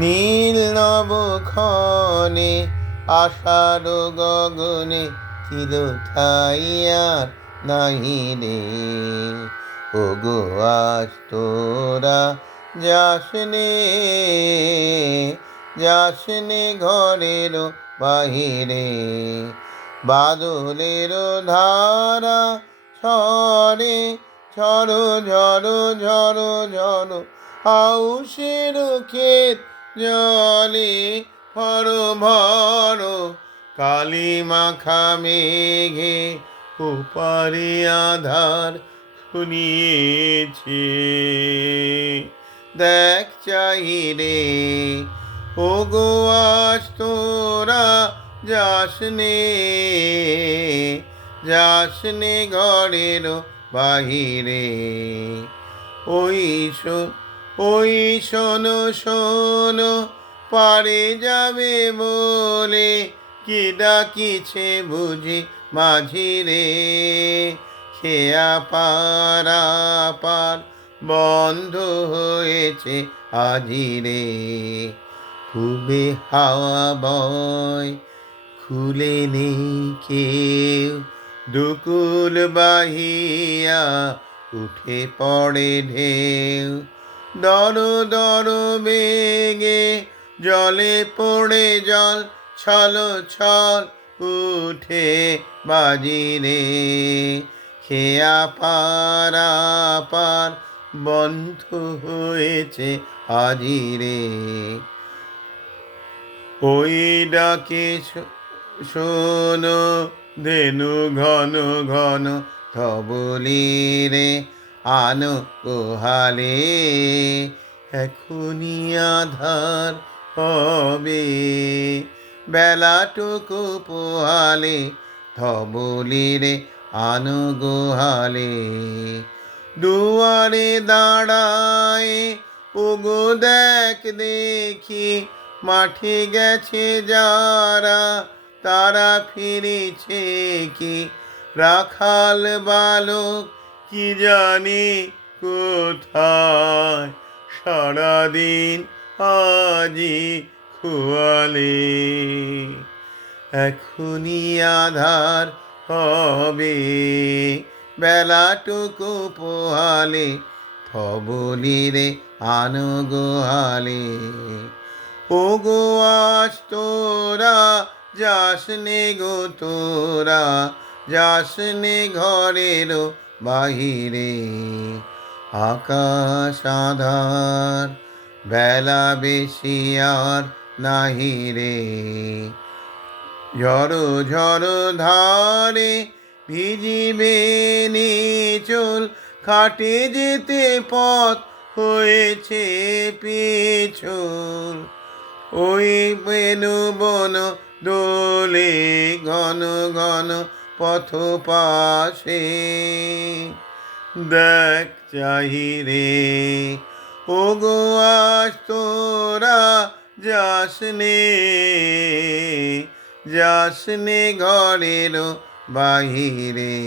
নীল নবক্ষণে আষাঢ় গগনে চির ছাইয়ার নাহি রে। ওগো আজ তোরা যাসনে, যাসনে ঘরের বাহিরে। বাদলের ধারা ঝরে ঝরো ঝরো ঝরো ঝরো, আউশের ক্ষেত জলে ভর ভর। কালি মাখা মেঘে ওপারে আধার ঘনিয়েছে। দেখ চাহিরে ওগো আজ তোরা যাসনে, যাসনে ঘরের বাহিরে। ওই শোনো শোনো, পারে যাবে বলে কি ডাকিছে বুঝি মাঝিরে। খেয়া পারাপার বন্ধ হয়েছে আজিরে। খুবে হাওয়া বয় খুলে নেই কেউ, দুকুল বাহিয়া উঠে পড়ে ঢেউ। দর দর বেগে জলে পড়ে জল ছল ছল উঠে বাজিরে। খেয়া পারাপার বন্ধ হয়েছে আজিরে। ওই ডাকে শোনো ধেনু ঘন ঘন ধবলিরে আনো গোহালে। এখনি আধার হবে বেলাটুকু পোহালে, ধবলিরে আনো গোহালে। দুয়ারে দাঁড়ায় ওগো দেখ দেখি, মাঠে গেছে যারা তারা ফিরেছে কি। রাখাল বালক কি জানি কোথায়, সারাদিন আজি খোয়ালে। এখনি আধার হবে বেলাটুকু পোহালে, ধবলিরে আনো গোহালে। ওগো আজ তোরা যাসনে গো তোরা, যাসনে ঘরের বাহিরে। আকাশ আধার বেলা বেশি আর নাহি রে। ঝড়ো ঝড়ো ধারে ভিজিবে নিচল, খাটে যেতে পথ হয়েছে পিছল। ওই বেনু বন দোলে ঘন ঘন পথ পাশে। দেখ চাহিরে ওগো আজ তোরা যাসনে, যাসনে ঘরের বাহিরে।